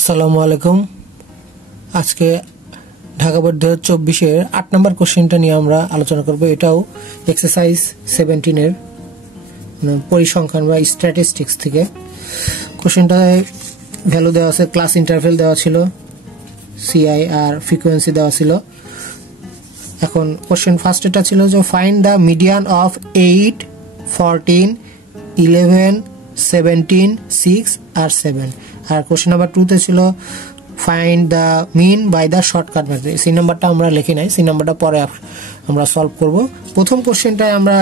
আসসালামু আলাইকুম। আজকে ঢাকা বোর্ড 2024 এর 8 নম্বর কোশ্চেনটা নিয়ে আমরা আলোচনা করব। এটাও এক্সারসাইজ 17 এর পরিসংখ্যান বা স্ট্যাটিস্টিক্স থেকে। কোশ্চেনটায় ভ্যালু দেওয়া আছে, ক্লাস ইন্টারভেল দেওয়া ছিল, সিআই আর ফ্রিকোয়েন্সি দেওয়া ছিল। এখন কোশ্চেন ফার্স্ট এটা ছিল যে ফাইন্ড দ্য মিডিয়ান অফ 8, 14, 11, 17, 6 আর 7। আর কোশ্চেন নাম্বার 2 তে ছিল find the mean by the shortcut method. C নাম্বারটা আমরা লিখি নাই, সি নাম্বারটা পরে আমরা সলভ করব। প্রথম কোশ্চেনটায় আমরা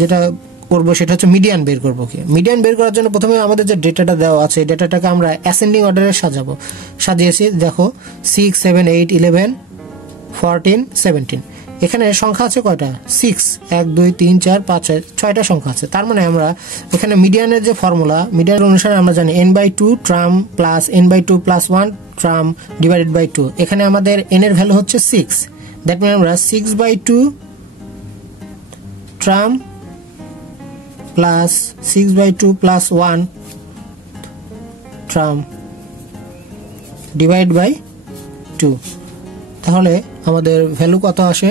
যেটা করব সেটা হচ্ছে মিডিয়ান বের করব। কি মিডিয়ান বের করার জন্য প্রথমে আমাদের যে ডেটাটা দেওয়া আছে এই ডেটাটাকে আমরা অ্যাসেন্ডিং অর্ডারে সাজিয়েছি। দেখো 6, 7, 8, 11, 14, 17। এখানে সংখ্যা আছে কয়টা? 6, 1, 2, 3, 4, 5, 6টা সংখ্যা আছে। তার মানে আমরা এখানে মিডিয়ানের যে ফর্মুলা, মিডিয়ান অনুসারে আমরা জানি n/2 term plus n/2 plus 1 term divided by 2। এখানে আমাদের n এর ভ্যালু হচ্ছে 6। দ্যাট মিন আমরা 6/2 term plus 6/2 plus 1 term divide by 2। তাহলে আমাদের ভ্যালু কত আসে?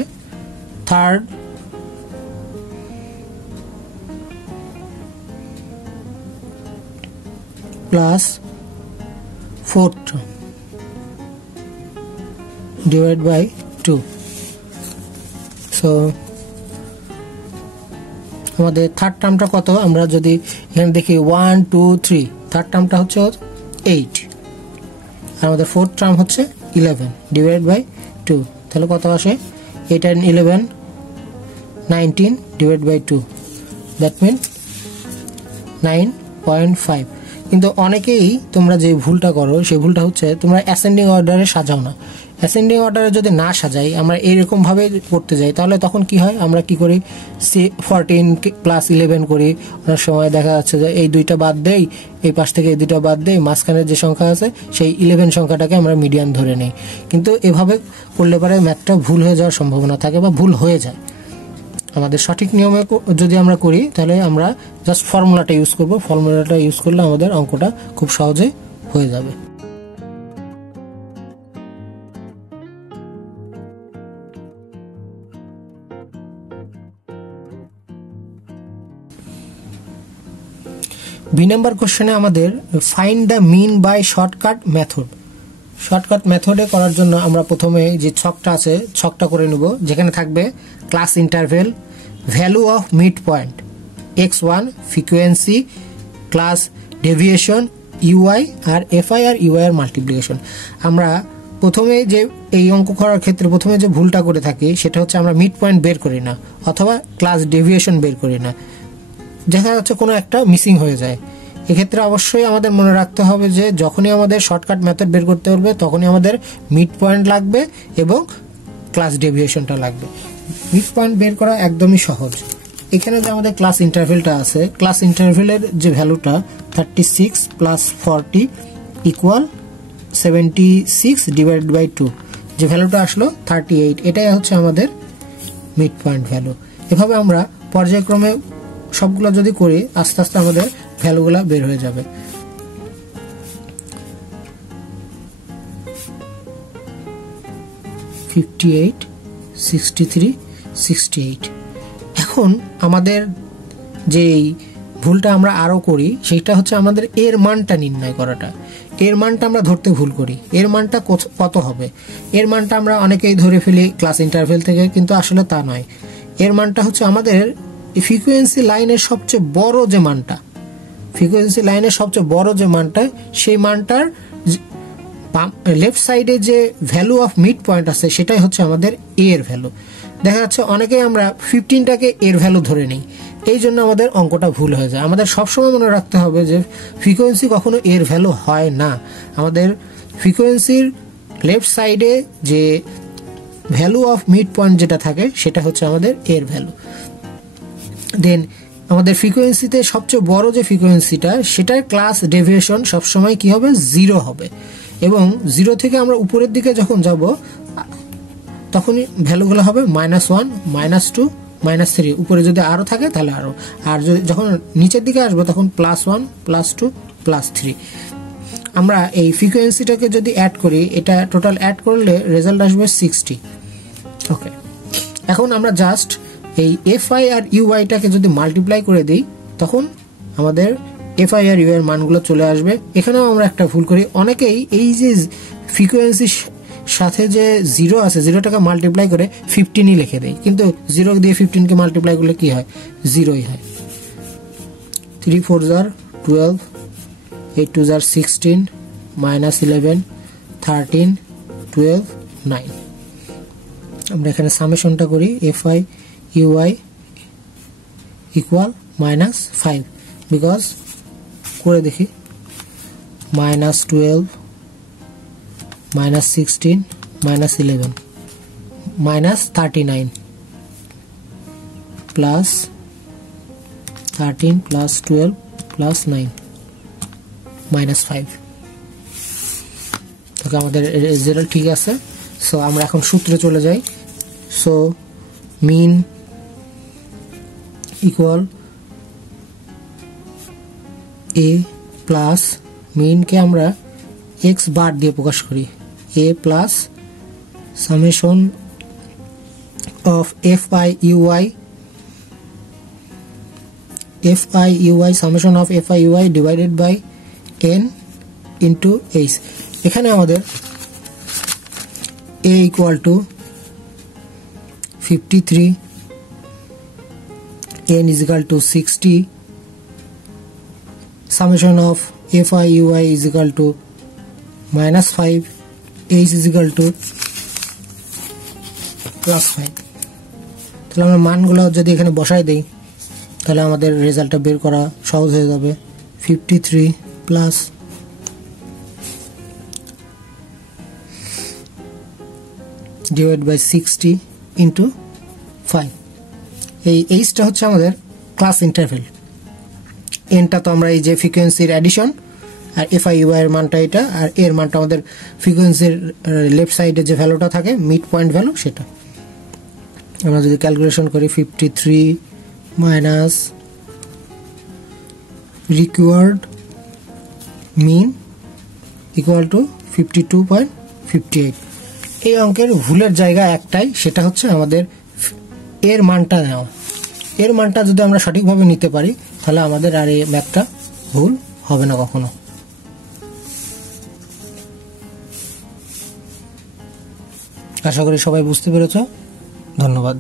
Third plus fourth divide by 2। So আমাদের থার্ড টার্মটা কত? আমরা যদি এখানে দেখি 1, 2, 3, থার্ড টার্মটা হচ্ছে 8 আর আমাদের ফোর্থ টার্ম হচ্ছে 11 ডিভাইড বাই 2। তাহলে কত আসে? 8 and 11, 19 divide by 2। That mean 9.5। কিন্তু অনেকেই তোমরা যে ভুলটা করো সেই ভুলটা হচ্ছে তোমরা অ্যাসেন্ডিং অর্ডারে সাজাও না। অ্যাসেন্ডিং অর্ডারে যদি না সাজাই, আমরা এইরকম ভাবে করতে যাই, তাহলে তখন কি হয়? আমরা কি করি? 14 প্লাস 11 করি। অনেক সময় দেখা যাচ্ছে যে এই দুইটা বাদ দেই, এই পাশ থেকে এই দুইটা বাদ দেই, মাঝখানে যে সংখ্যা আছে সেই 11 সংখ্যাটাকে আমরা মিডিয়ান ধরে নেই। কিন্তু এভাবে করলে পরে ম্যাথটা ভুল হয়ে যাওয়ার সম্ভাবনা থাকে বা ভুল হয়ে যায়। আমাদের সঠিক নিয়মে যদি আমরা করি তাহলে আমরা জাস্ট ফর্মুলাটা ইউজ করব। ফর্মুলাটা ইউজ করলে আমাদের অঙ্কটা খুব সহজে হয়ে যাবে। বি নাম্বার কোশ্চেনে আমাদের find the mean by shortcut method. Shortcut মেথডে করার জন্য আমরা প্রথমে যে ছকটা আছে ছকটা করে নেব, যেখানে থাকবে class interval, value of mid point x1, frequency, class deviation UI আর এফআই আর ইউআই এর মাল্টিপ্লিকেশন। আমরা প্রথমে যে এই অঙ্ক করার ক্ষেত্রে প্রথমে যে ভুলটা করে থাকি সেটা হচ্ছে আমরা মিড পয়েন্ট বের করি না অথবা ক্লাস ডেভিয়েশন বের করি না। দেখা যাচ্ছে কোনো একটা মিসিং হয়ে যায়। এক্ষেত্রে অবশ্যই আমাদের মনে রাখতে হবে যে যখনই আমাদের শর্টকাট মেথড বের করতে হবে তখনই আমাদের মিড পয়েন্ট লাগবে এবং ক্লাস ডেভিয়েশনটা লাগবে। মিড পয়েন্ট বের করা একদমই সহজ। এখানে যে আমাদের ক্লাস ইন্টারভেলটা আছে, ক্লাস ইন্টারভেলের যে ভ্যালুটা 36 প্লাস 40 ইকুয়াল 76 ডিভাইডেড বাই 2, যে ভ্যালুটা আসলো 38, এটাই হচ্ছে আমাদের মিড পয়েন্ট ভ্যালু। এভাবে আমরা পর্যায়ক্রমে সবগুলো যদি করি আস্তে আস্তে আমাদের ভ্যালুগুলা বের হয়ে যাবে। $58, $63, $68। এখন আমাদের যে ভুলটা আমরা আরো করি সেটা হচ্ছে আমাদের এর মানটা নির্ণয় করাটা। এর মানটা আমরা ধরতে ভুল করি। এর মানটা কত হবে? এর মানটা আমরা অনেকেই ধরে ফেলি ক্লাস ইন্টারভেল থেকে, কিন্তু আসলে তা নয়। এর মানটা হচ্ছে আমাদের ফ্রিকোয়েন্সি লাইনের সবচেয়ে বড় যে মানটা, ফ্রিকোয়েন্সি লাইনের সবচেয়ে বড় যে মানটা, সেই মানটার লেফট সাইডে যে ভ্যালু অফ মিড পয়েন্ট আছে সেটাই হচ্ছে আমাদের এ এর ভ্যালু। দেখা যাচ্ছে অনেকেই আমরা 15টাকে এর ভ্যালু ধরে নিই, এই জন্য আমাদের অঙ্কটা ভুল হয়ে যায়। আমাদের সবসময় মনে রাখতে হবে যে ফ্রিকোয়েন্সি কখনো এর ভ্যালু হয় না। আমাদের ফ্রিকোয়েন্সির লেফট সাইডে যে ভ্যালু অফ মিড পয়েন্ট যেটা থাকে সেটা হচ্ছে আমাদের এর ভ্যালু। দেন আমাদের ফ্রিকোয়েন্সিতে সবচেয়ে বড় যে ফ্রিকোয়েন্সিটা সেটার ক্লাস ডেভিয়েশন সবসময় কি হবে? 0 হবে। এবং 0 থেকে আমরা উপরের দিকে যখন যাব তখনই ভ্যালুগুলো হবে -1, -2, -3। উপরে যদি আরো থাকে তাহলে আরো, আর যখন নিচের দিকে আসবো তখন +1, +2, +3। আমরা এই ফ্রিকোয়েন্সিটাকে যদি অ্যাড করি, এটা টোটাল অ্যাড করলে রেজাল্ট আসবে 60। ওকে, এখন আমরা জাস্ট এই এফআই আর ইউআইটাকে যদি মাল্টিপ্লাই করে দিই, তখন আমাদের এফআই আর ইউ এর মানগুলো চলে আসবে। এখানেও আমরা একটা ভুল করি, অনেকেই এই যে ফ্রিকোয়েন্সির সাথে যে 0 আছে, 0টাকে মাল্টিপ্লাই করে 15ই লিখে দেয়, কিন্তু 0 দিয়ে 15কে মাল্টিপ্লাই করলে কি হয়? 0ই হয়। 3 4 * 12, 8 2 * 16, -11, 13, 12, 9। আমরা এখানে সামেশনটা করি, এফআই ইউআই ইকুয়াল -5, বিকজ করে দেখি -12, -16, -11, -39 প্লাস 13 প্লাস 12 প্লাস 9 -5। ওকে, আমাদের রেজাল্ট ঠিক আছে। সো আমরা এখন সূত্রে চলে যাই। So mean equal A plus, মিনকে আমরা এক্স বার দিয়ে প্রকাশ করি, A plus summation of F I U I summation of F I U I divided by N into H. এখানে আমাদের A equal to 53, n is equal to 60, summation of fi ui is equal to -5, h is equal to +5। তাহলে আমরা মানগুলো যদি এখানে বসাই দেই, তাহলে আমাদের রেজাল্টটা বের করা সহজ হয়ে যাবে। 53 প্লাস ডিভাইড বাই 60 ইন্টু 5। এই এইচটা হচ্ছে আমাদের ক্লাস ইন্টারভেল, এনটা তো আমরা এই যে ফ্রিকোয়েন্সির অ্যাডিশন, আর এফআই ইউআই এর মানটা এটা, আর এর মানটা আমাদের ফ্রিকোয়েন্সির লেফট সাইডে যে ভ্যালুটা থাকে মিড পয়েন্ট ভ্যালু, সেটা আমরা যদি ক্যালকুলেশন করি 53 minus required mean equal to 52.58। এই অঙ্কের ভুলের জায়গা একটাই, সেটা হচ্ছে আমাদের এর মানটা নেওয়া। এর মানটা যদি আমরা সঠিকভাবে নিতে পারি, তাহলে আমাদের আর এই ম্যাথটা ভুল হবে না কখনো। আশা করি সবাই বুঝতে পেরেছ। ধন্যবাদ।